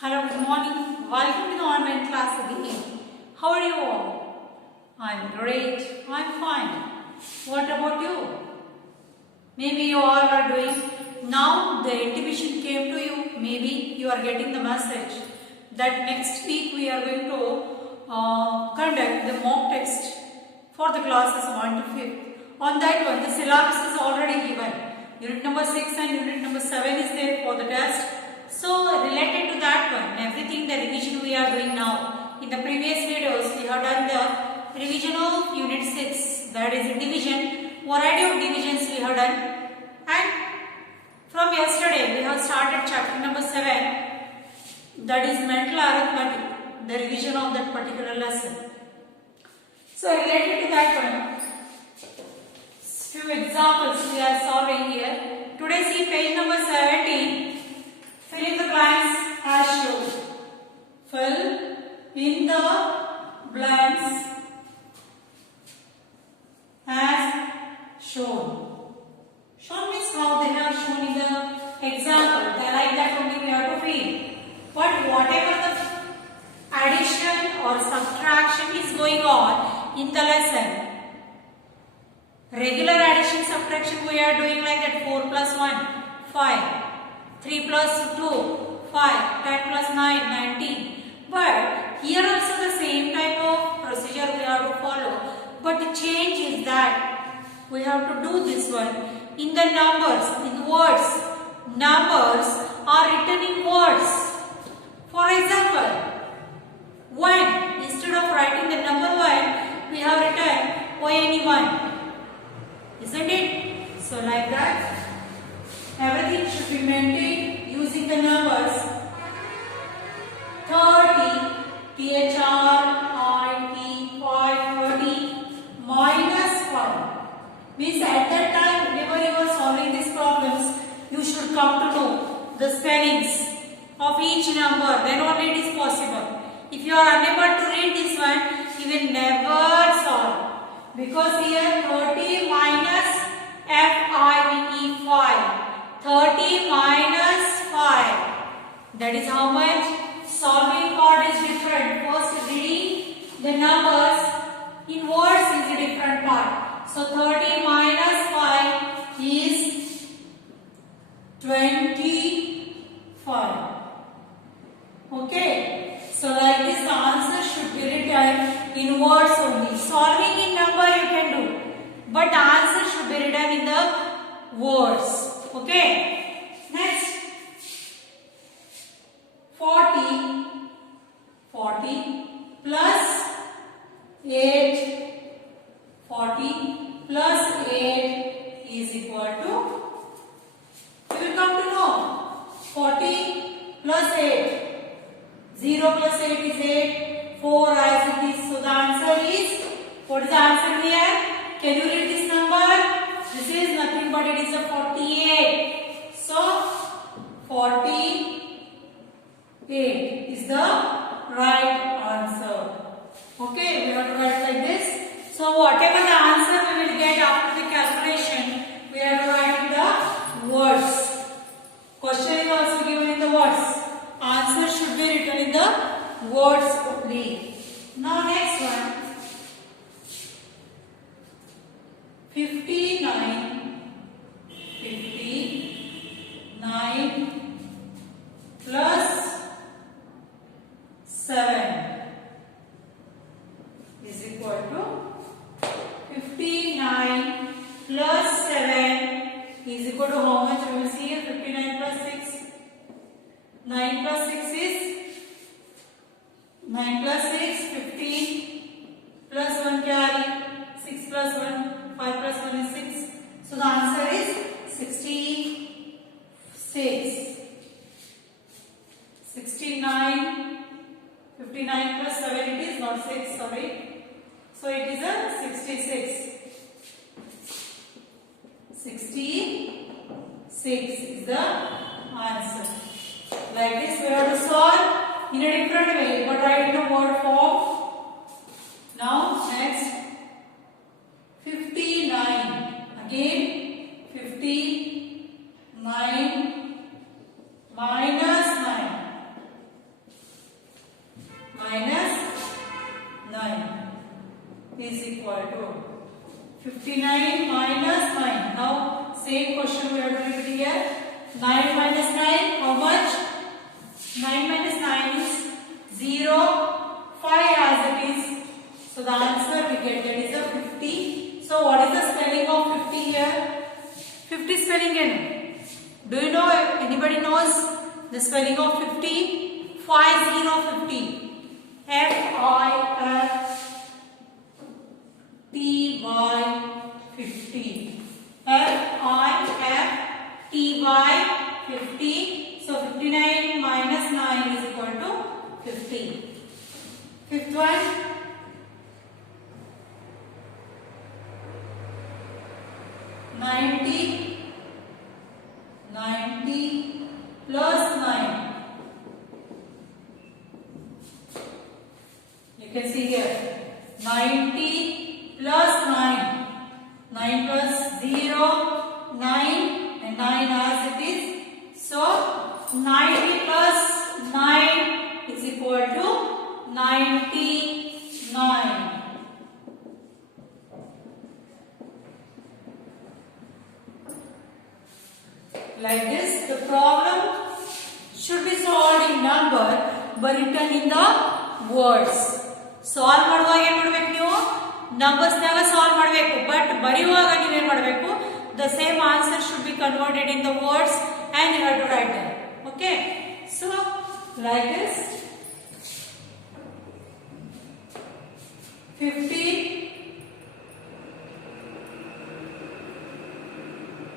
Hello, good morning. Welcome to the online class again. How are you all? I'm great. I'm fine. What about you? Maybe you all are doing. Now the intimation came to you. Maybe you are getting the message that next week we are going to conduct the mock test for the classes 1 to 5th. On that one, the syllabus is already given. Unit number 6 and unit number 7 is there for the test. So related to that one, everything the revision we are doing now. In the previous videos, we have done the revision of unit 6, that is division, variety of divisions we have done. And from yesterday, we have started chapter number 7, that is mental arithmetic, the revision of that particular lesson. So related to that one, few examples we are solving here. Today see page number 17. Fill in the blanks as shown. Fill in the blanks as shown. Shown means how they have shown in the example. They like that only we have to fill. But whatever the addition or subtraction is going on in the lesson, regular addition subtraction we are doing like that. 4 plus 1, 5. 3 plus 2, 5, 10 plus 9, 19. But here also the same type of procedure we have to follow. But the change is that we have to do this one in the numbers, in words. Numbers are written in words. For example, 1. Instead of writing the number 1, we have written ONE1. Isn't it? So like that. Everything should be maintained using the numbers 30, THRIT, 30 minus 1. Means at that time, whenever you are solving these problems, you should come to know the spellings of each number. Then only it is possible. If you are unable to read this one, you will never solve. Because here 30 minus FIVE 5. 30 minus 5. That is how much? Solving part is different. First reading the numbers in words is a different part. So 30 minus 5 is 25. Okay. So like this the answer should be written in words only. Solving in number you can do. But the answer should be written in the words. Okay, next 40 plus 8, 40 plus 8 is equal to, you will come to know 40 plus 8, 0 plus 8 is 8, 4 as it is. So the answer is, what is the answer here? Can you read this number? This is nothing but it is a 48. So 48 is the right answer. Okay, we have to write like this. So whatever the answer we will get after the calculation, we have to write in the words. Question is also given in the words. Answer should be written in the words only. Now next one. 59 plus 7 is equal to 59 plus 7 is equal to how much? We will see here 59 plus 6. 9 plus 6 is 9 plus 6, 15 plus 1 carry, 6 plus 1. 5 plus 1 is 6. So the answer is 66. 69. 59 plus 7 it is not 6, sorry. So it is a 66. 66 is the answer. Like this we have to solve in a different way, but write in a word form. Now next 59. Again 59 minus 9. equal to 59 minus 9. Now same question we are doing here. 9 minus 9, how much? 9 minus 9 is 0, 5 as it is. So the answer we get, that is a 50. So what is the spelling of 50 here? 50 spelling in. Do you know, anybody knows the spelling of 50? 50. F-I-F-T-Y 50. F-I-F-T-Y 50. So 59 minus 9 is equal to 50. Fifth one. 90 plus 9. You can see here 90 plus 9. 9 plus 0, 9 and 9 as it is. So 90 plus 9 is equal to 99. Like this, the problem should be solved in number but written in the words. Solve ಮಾಡುವಾಗ ಏನು ಮಾಡಬೇಕು ನೀವು numbers ನಾಗ solve ಮಾಡಬೇಕು but ಬರೆಯುವಾಗ ನೀವು ಏನು ಮಾಡಬೇಕು the same answer should be converted in the words and you have to write them. Okay, so like this 50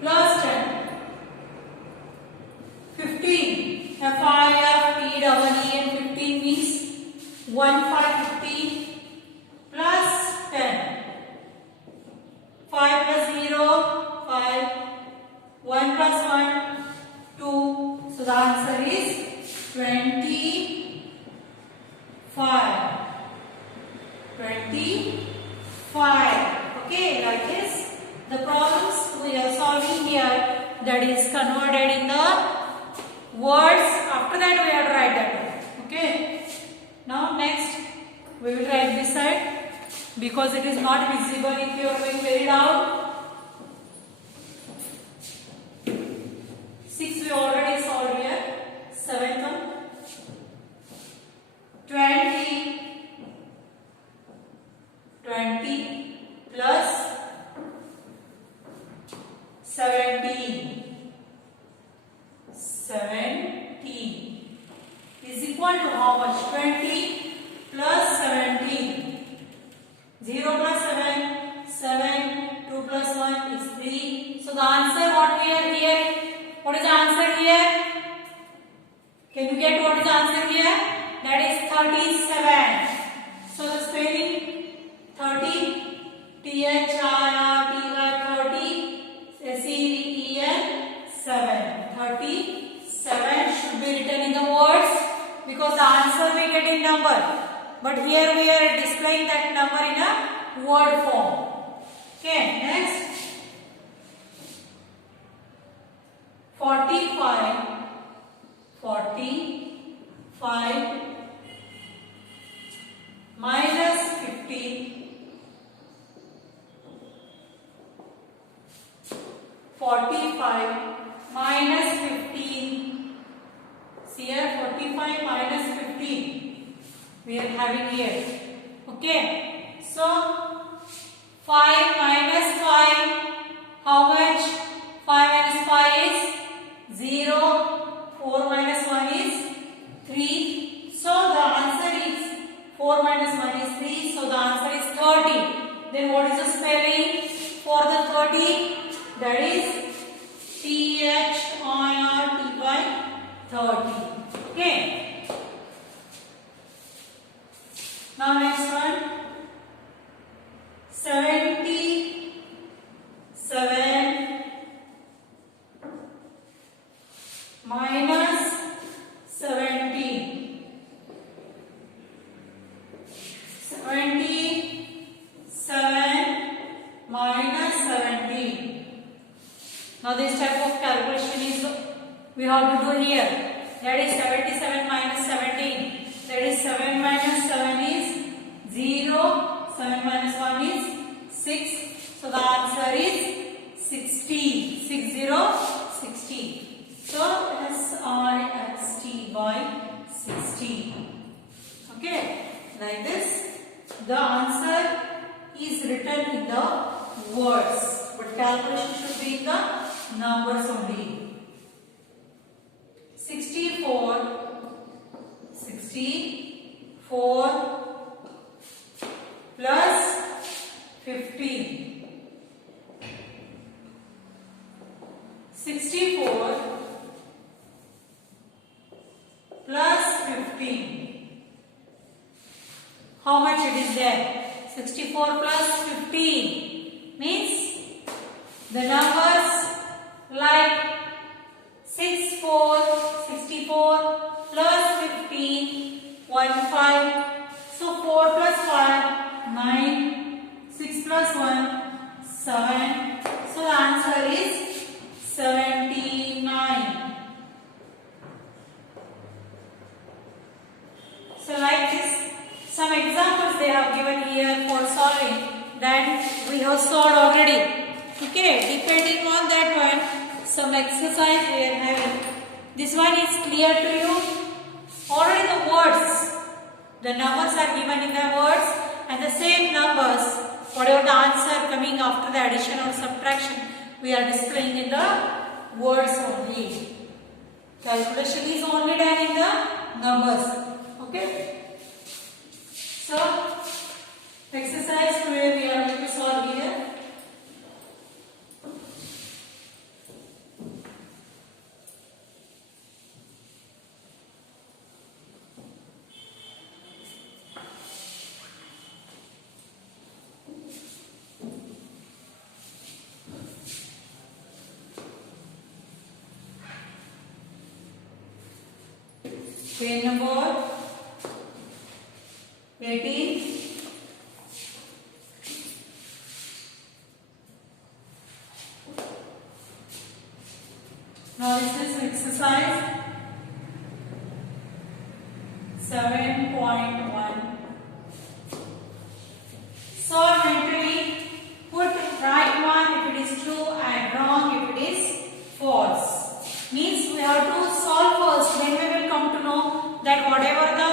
plus 10. 15. F-I-F-T-E-E-N 15 means 1550 plus 10. 5 plus 0, 5. 1 plus 1, 2. So the answer is 25. 25. Okay, like this. The problems we are solving here, that is converted in the words. After that we have to write that. Okay. Now next we will write this side because it is not visible if you are going very down. 6 we already solved here. 7th one. 20 plus 17 is equal to how much? 20 plus 17. 0 plus 7, 7, 2 plus 1 is 3. So the answer what we have here? What is the answer here? Can you get what is the answer here? That is 37. So the spelling 30, T-H-I-R-T-Y 30, S-E-V-E-N 7. 37 should be written in the words because the answer we get in number. But here we are displaying that number in a word form. Okay, next. 45 minus 15 45 minus 15. See here 45 minus 15 we are having here. Okay, so 5 minus 5, how much? 5 minus 5 is 0. 4 minus 1 is 3. So the answer is 4 minus 1 is 3. So the answer is 30. Then what is the spelling for the 30? That is T-H-I-R-T-Y 30. Okay. Now next one. 77 minus 17. 77 minus 17. Now this type of calculation is we have to do here. That is 77 minus 17. That is 7 minus 7 is 0. 7 minus 1 is by 16. Okay, like this. The answer is written in the words, but calculation should be in the numbers only. 64 plus 15. 64 plus 15. How much it is there? 64 plus 15 means the numbers like 64 plus 15, 15. So 4 plus 5, 9, 6 plus 1, 7. So the answer is 79. So like this, some examples they have given here for solving that we have solved already. Okay, depending on that one, some exercise we are having. This one is clear to you. Already the words, the numbers are given in the words, and the same numbers, whatever the answer coming after the addition or subtraction, we are displaying in the words only. Calculation is only done in the numbers. Okay. So, exercise today we are going to solve here. Page number 18. Now this is exercise 7.1. Solve mentally. Put right one if it is true and wrong if it is false. Means we have to solve first, then we will come to know that whatever the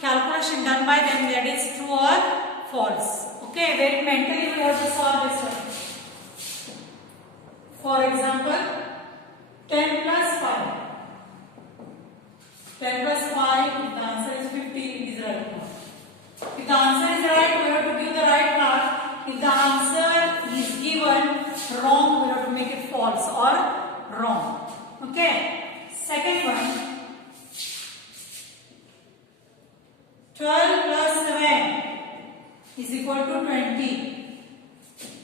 calculation done by them, that is true or false. Okay, then mentally we have to solve this one. For example, 10 plus 5. 10 plus 5, if the answer is 15, it is right now. If the answer is right, we have to give the right part. If the answer is given wrong, we have to make it false or wrong. Okay. Second one. 12 plus 7 is equal to 20.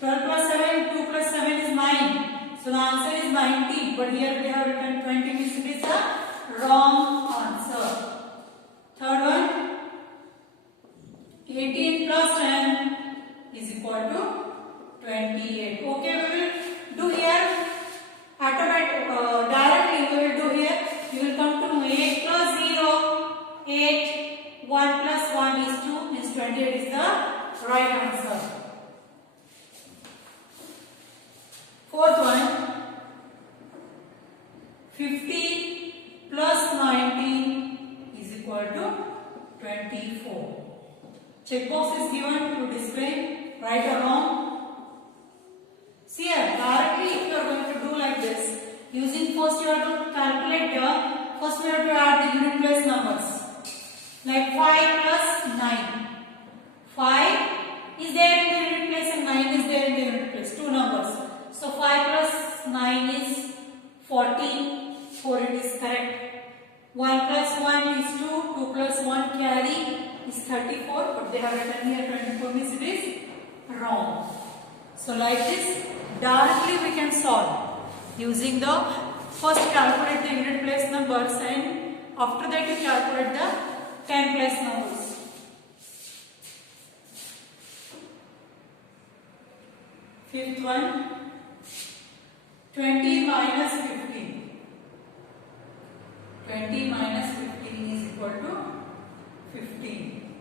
12 plus 7, 2 plus 7 is 9. So the answer is 90. But here we have written 20, means it is the wrong answer. Third one. 18 plus 10 is equal to 28. Okay, we will do here directly. We will do here. You will come to know 8 plus 0, 8. 1 plus 1 is 2, means 28 is the right answer. Fourth one. 15 plus 19 is equal to 24. Checkbox is given to display right or wrong. See here, directly if you are going to do like this, using first you have to calculate first we have to add the unit place numbers. Like 5 plus 9. 5 is there in the unit place and 9 is there in the unit place. Two numbers. So 5 plus 9 is 14. 4 it is correct. 1 plus 1 is 2. 2 plus 1 carry is 34. But they have written here 24, means it is wrong. So like this, directly we can solve. Using the first calculate the unit place numbers and after that you calculate the 10 place numbers. Fifth one. 20 minus 15. 20 minus 15 is equal to 15.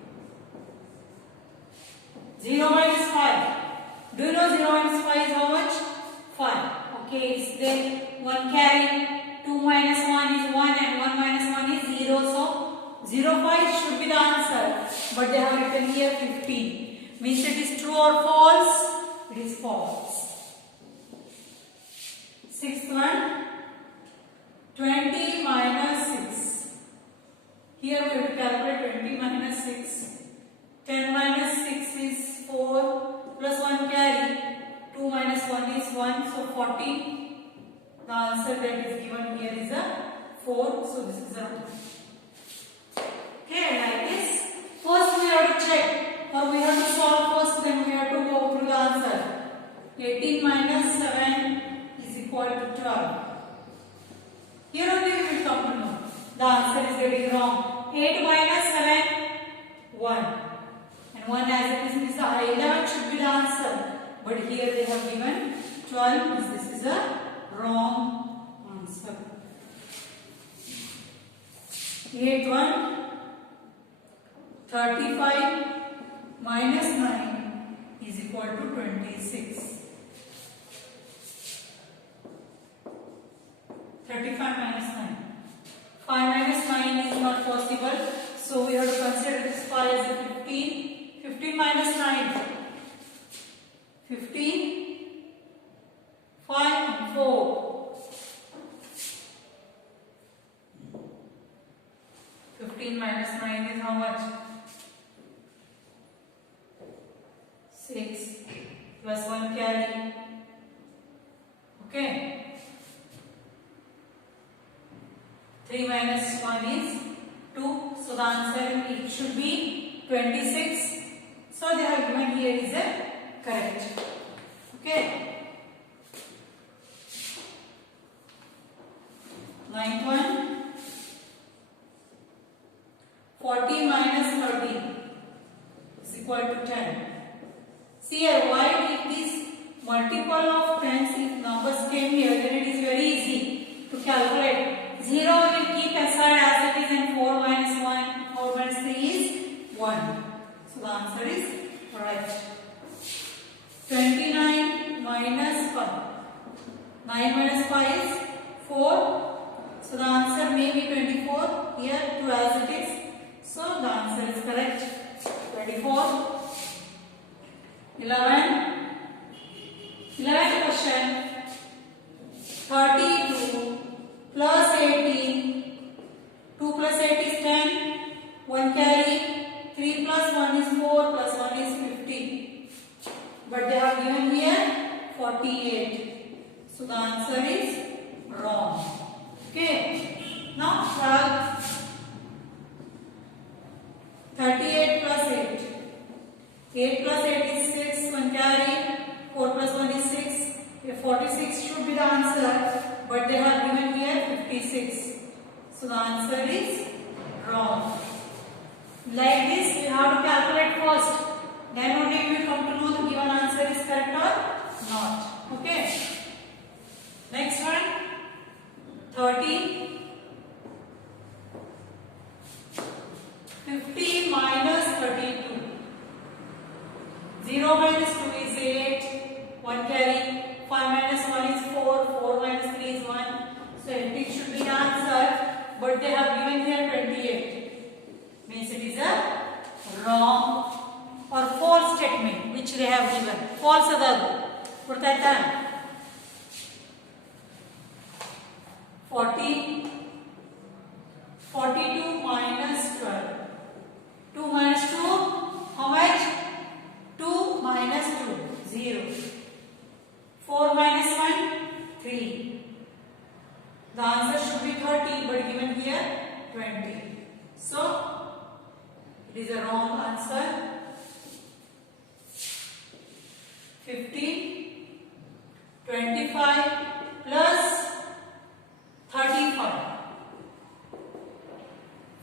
0 minus 5. Do you know 0 minus 5 is how much? 5. Okay, is there 1 carry. 2 minus 1 is 1 and 1 minus 1 is 0. 05 should be the answer, but they have written here 15. Means it is true or false? It is false. Sixth one, 20 minus 6. Here we have to calculate 20 minus 6. 10 minus 6 is 4 plus 1 carry. 2 minus 1 is 1, so 40. The answer that is given here is a 4, so this is a 1. Okay, like this. First we have to check, or we have to solve first, then we have to go through the answer. 18 minus 7 is equal to 12. Here only we will come to know. The answer is getting wrong. 8 minus 7, 1. And 1 as it is means the 11 should be the answer. But here they have given 12 means this is a wrong answer. 8 1. 35 minus 9 is equal to 26. 35 minus 9. 5 minus 9 is not possible. So we have to consider this 5 as a 15. 15 minus 9. 15. 5 and 4. 15 minus 9 is how much? 6 plus 1 carry. Okay. 3 minus 1 is 2. So the answer it should be 26. So they have given here is a correct. Okay. 9th one. 40 minus 30 is equal to 10. See here, why if this multiple of 10s, if numbers came here, then it is very easy to calculate. 0 will keep aside as it is, and 4 minus 1, 4 minus 3 is 1. So the answer is right. 29 minus 5. 9 minus 5 is 4. So the answer may be 24. Here 2 as it is. So the answer is correct. 24. 11th question. 32 plus 18. 2 plus 8 is 10. 1 carry. 3 plus 1 is 4 plus 1 is 15. But they have given here 48. So the answer is wrong. Okay. Now 38 plus 8. 8 plus 8 is 6. 1 carry. 4 plus 1 is 6. 46 should be the answer. But they have given here 56. So the answer is wrong. Like this, you have to calculate first. Then only you will come to know the given answer is correct or not. Okay. Next one. 30. 50 minus 32. 0 minus 2 is 8. 1 carry. 5 minus 1 is 4. 4 minus 3 is 1. So 18 should be the answer. But they have given here 28. Means it is a wrong or false statement which they have given. False adadu. Gurtaita? 40. 42 minus 12. 2 minus 2, how much? 2 minus 2, 0. 4 minus 1, 3. The answer should be 30, but given here 20. So, it is a wrong answer. 50, 25 plus 35.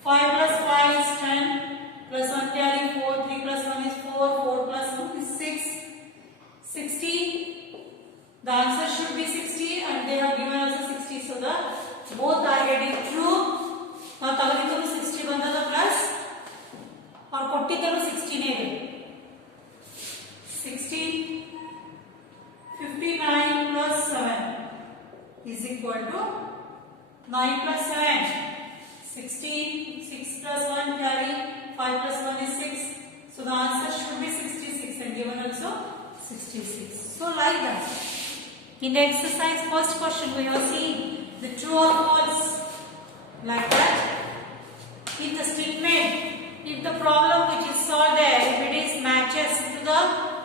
5 plus 5 is 10, plus 1 carry 4, 3 plus 1 is 4, 4 plus 2 is 6, 60. The answer should be 60 and they have given us a 60. So the both are getting true. Now tagadi 60 bandada plus or 40 tanu 60 ne 60. 59 plus 7 is equal to 9 plus 7. 16, 6 plus 1 carry, 5 plus 1 is 6. So the answer should be 66 and given also 66. So like that. In the exercise first question we have seen the true or false. Like that. If the statement, if the problem which is solved there, if it is matches to the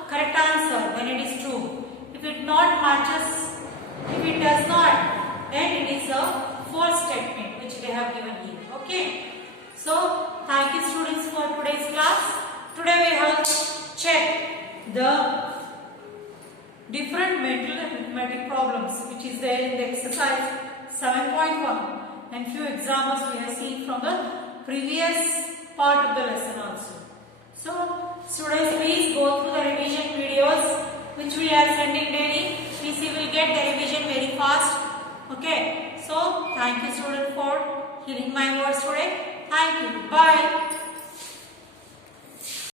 correct answer, then it is true. If it not matches, if it does not, then it is a false statement which they have given here. Okay. So thank you students for today's class. Today we have checked the different mental and arithmetic problems which is there in the exercise 7.1 and few examples we have seen from the previous part of the lesson also. So students, please go through the revision videos which we are sending daily. Please you will get the revision very fast. Okay. So thank you students for hearing my words today. Thank you. Bye.